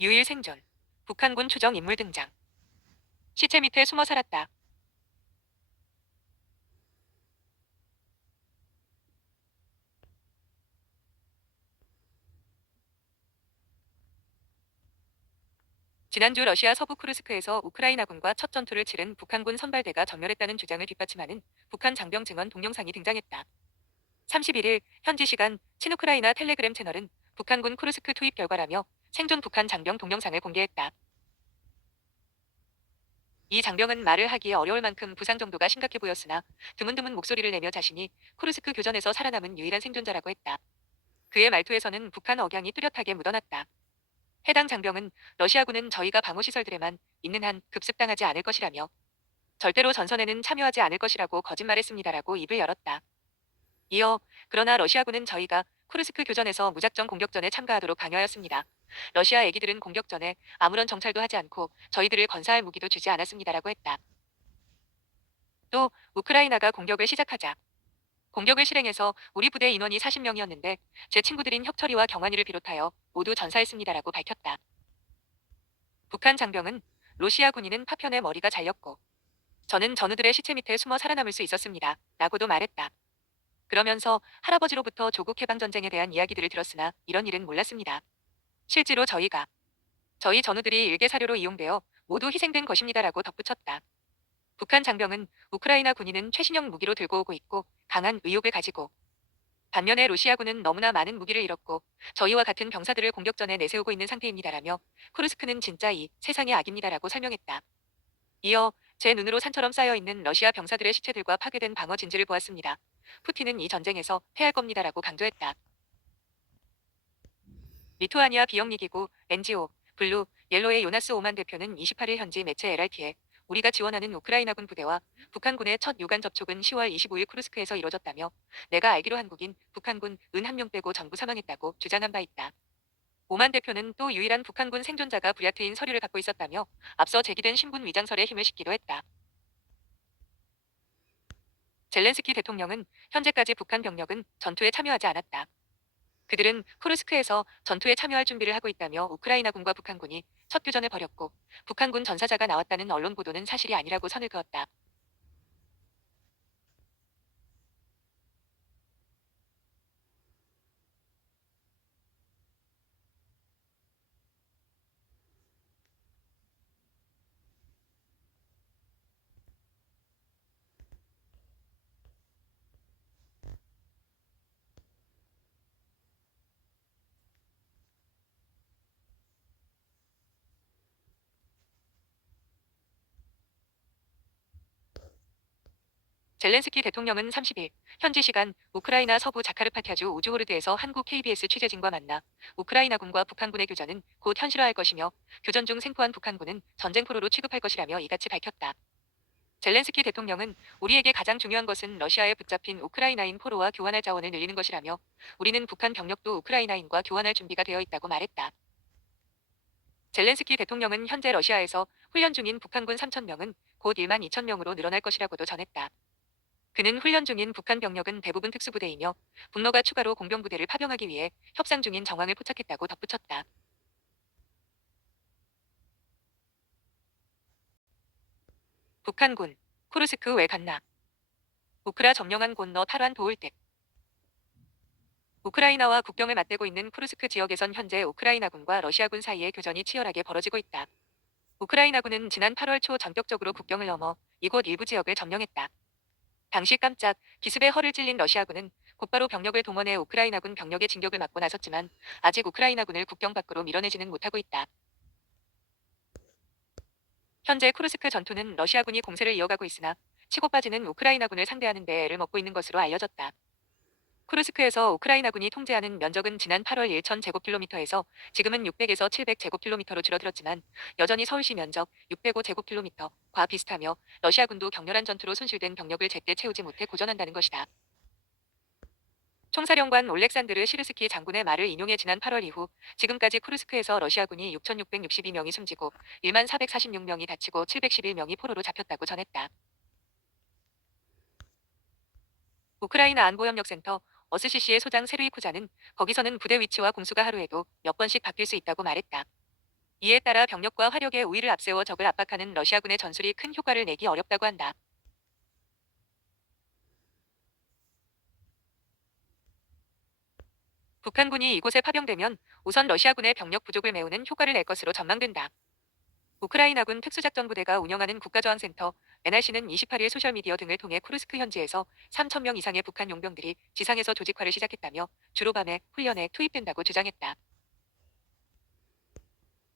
유일 생존. 북한군 추정 인물 등장. 시체 밑에 숨어 살았다. 지난주 러시아 서부 쿠르스크에서 우크라이나군과 첫 전투를 치른 북한군 선발대가 전멸했다는 주장을 뒷받침하는 북한 장병 증언 동영상이 등장했다. 31일 현지 시간 친우크라이나 텔레그램 채널은 북한군 쿠르스크 투입 결과라며 생존 북한 장병 동영상을 공개했다. 이 장병은 말을 하기 어려울 만큼 부상 정도가 심각해 보였으나 드문드문 목소리를 내며 자신이 쿠르스크 교전에서 살아남은 유일한 생존자라고 했다. 그의 말투에서는 북한 억양이 뚜렷하게 묻어났다. 해당 장병은 러시아군은 저희가 방어시설들에만 있는 한 급습당하지 않을 것이라며 절대로 전선에는 참여하지 않을 것이라고 거짓말했습니다라고 입을 열었다. 이어 그러나 러시아군은 저희가 쿠르스크 교전에서 무작정 공격전에 참가하도록 강요하였습니다. 러시아 애기들은 공격전에 아무런 정찰도 하지 않고 저희들을 건사할 무기도 주지 않았습니다라고 했다. 또 우크라이나가 공격을 시작하자 공격을 실행해서 우리 부대 인원이 40명이었는데 제 친구들인 혁철이와 경환이를 비롯하여 모두 전사했습니다라고 밝혔다. 북한 장병은 러시아 군인은 파편에 머리가 잘렸고 저는 전우들의 시체 밑에 숨어 살아남을 수 있었습니다. 라고도 말했다. 그러면서 할아버지로부터 조국 해방 전쟁에 대한 이야기들을 들었으나 이런 일은 몰랐습니다. 실제로 저희 전우들이 일개 사료로 이용되어 모두 희생된 것입니다라고 덧붙였다. 북한 장병은 우크라이나 군인은 최신형 무기로 들고 오고 있고 강한 의욕을 가지고 반면에 러시아군은 너무나 많은 무기를 잃었고 저희와 같은 병사들을 공격전에 내세우고 있는 상태입니다라며 쿠르스크는 진짜 이 세상의 악입니다라고 설명했다. 이어 제 눈으로 산처럼 쌓여있는 러시아 병사들의 시체들과 파괴된 방어 진지를 보았습니다. 푸틴은 이 전쟁에서 패할 겁니다라고 강조했다. 리투아니아 비영리기구 NGO 블루 옐로의 요나스 오만 대표는 28일 현지 매체 LRT에 우리가 지원하는 우크라이나군 부대와 북한군의 첫 요간 접촉은 10월 25일 쿠르스크에서 이뤄졌다며 내가 알기로 한국인, 북한군 은 한 명 빼고 전부 사망했다고 주장한 바 있다. 오만 대표는 또 유일한 북한군 생존자가 부랴트인 서류를 갖고 있었다며 앞서 제기된 신분 위장설에 힘을 싣기도 했다. 젤렌스키 대통령은 현재까지 북한 병력은 전투에 참여하지 않았다. 그들은 쿠르스크에서 전투에 참여할 준비를 하고 있다며 우크라이나군과 북한군이 첫 교전을 벌였고 북한군 전사자가 나왔다는 언론 보도는 사실이 아니라고 선을 그었다. 젤렌스키 대통령은 30일 현지 시간 우크라이나 서부 자카르파티아주 우즈호르드에서 한국 KBS 취재진과 만나 우크라이나군과 북한군의 교전은 곧 현실화할 것이며 교전 중 생포한 북한군은 전쟁포로로 취급할 것이라며 이같이 밝혔다. 젤렌스키 대통령은 우리에게 가장 중요한 것은 러시아에 붙잡힌 우크라이나인 포로와 교환할 자원을 늘리는 것이라며 우리는 북한 병력도 우크라이나인과 교환할 준비가 되어 있다고 말했다. 젤렌스키 대통령은 현재 러시아에서 훈련 중인 북한군 3,000명은 곧 1만 2천 명으로 늘어날 것이라고도 전했다. 그는 훈련 중인 북한 병력은 대부분 특수부대이며 분노가 추가로 공병부대를 파병하기 위해 협상 중인 정황을 포착했다고 덧붙였다. 북한군 쿠르스크 왜 갔나? 우크라 점령한 곳너 탈환 도울 듯. 우크라이나와 국경을 맞대고 있는 쿠르스크 지역에선 현재 우크라이나군과 러시아군 사이의 교전이 치열하게 벌어지고 있다. 우크라이나군은 지난 8월 초 전격적으로 국경을 넘어 이곳 일부 지역을 점령했다. 당시 깜짝 기습에 허를 찔린 러시아군은 곧바로 병력을 동원해 우크라이나군 병력의 진격을 막고 나섰지만 아직 우크라이나군을 국경 밖으로 밀어내지는 못하고 있다. 현재 쿠르스크 전투는 러시아군이 공세를 이어가고 있으나 치고 빠지는 우크라이나군을 상대하는 데 애를 먹고 있는 것으로 알려졌다. 쿠르스크에서 우크라이나군이 통제하는 면적은 지난 8월 1,000제곱킬로미터에서 지금은 600에서 700제곱킬로미터로 줄어들었지만 여전히 서울시 면적 605제곱킬로미터과 비슷하며 러시아군도 격렬한 전투로 손실된 병력을 제때 채우지 못해 고전한다는 것이다. 총사령관 올렉산드르 시르스키 장군의 말을 인용해 지난 8월 이후 지금까지 쿠르스크에서 러시아군이 6,662명이 숨지고 1만 446명이 다치고 711명이 포로로 잡혔다고 전했다. 우크라이나 안보협력센터 어스시시의 소장 세르이 쿠자는 거기서는 부대 위치와 공수가 하루에도 몇 번씩 바뀔 수 있다고 말했다. 이에 따라 병력과 화력의 우위를 앞세워 적을 압박하는 러시아군의 전술이 큰 효과를 내기 어렵다고 한다. 북한군이 이곳에 파병되면 우선 러시아군의 병력 부족을 메우는 효과를 낼 것으로 전망된다. 우크라이나군 특수작전부대가 운영하는 국가저항센터 NRC는 28일 소셜미디어 등을 통해 쿠르스크 현지에서 3천 명 이상의 북한 용병들이 지상에서 조직화를 시작했다며 주로 밤에 훈련에 투입된다고 주장했다.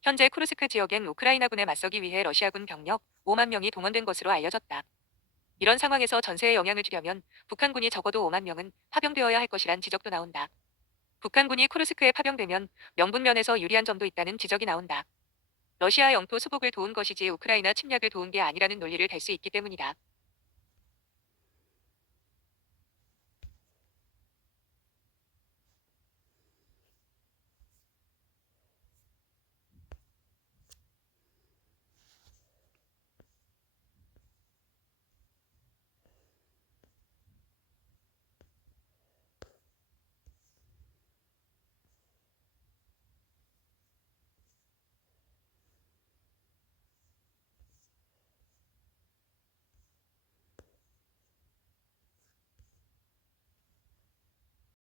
현재 쿠르스크 지역엔 우크라이나군에 맞서기 위해 러시아군 병력 5만 명이 동원된 것으로 알려졌다. 이런 상황에서 전세에 영향을 주려면 북한군이 적어도 5만 명은 파병되어야 할 것이란 지적도 나온다. 북한군이 쿠르스크에 파병되면 명분면에서 유리한 점도 있다는 지적이 나온다. 러시아 영토 수복을 도운 것이지 우크라이나 침략을 도운 게 아니라는 논리를 댈 수 있기 때문이다.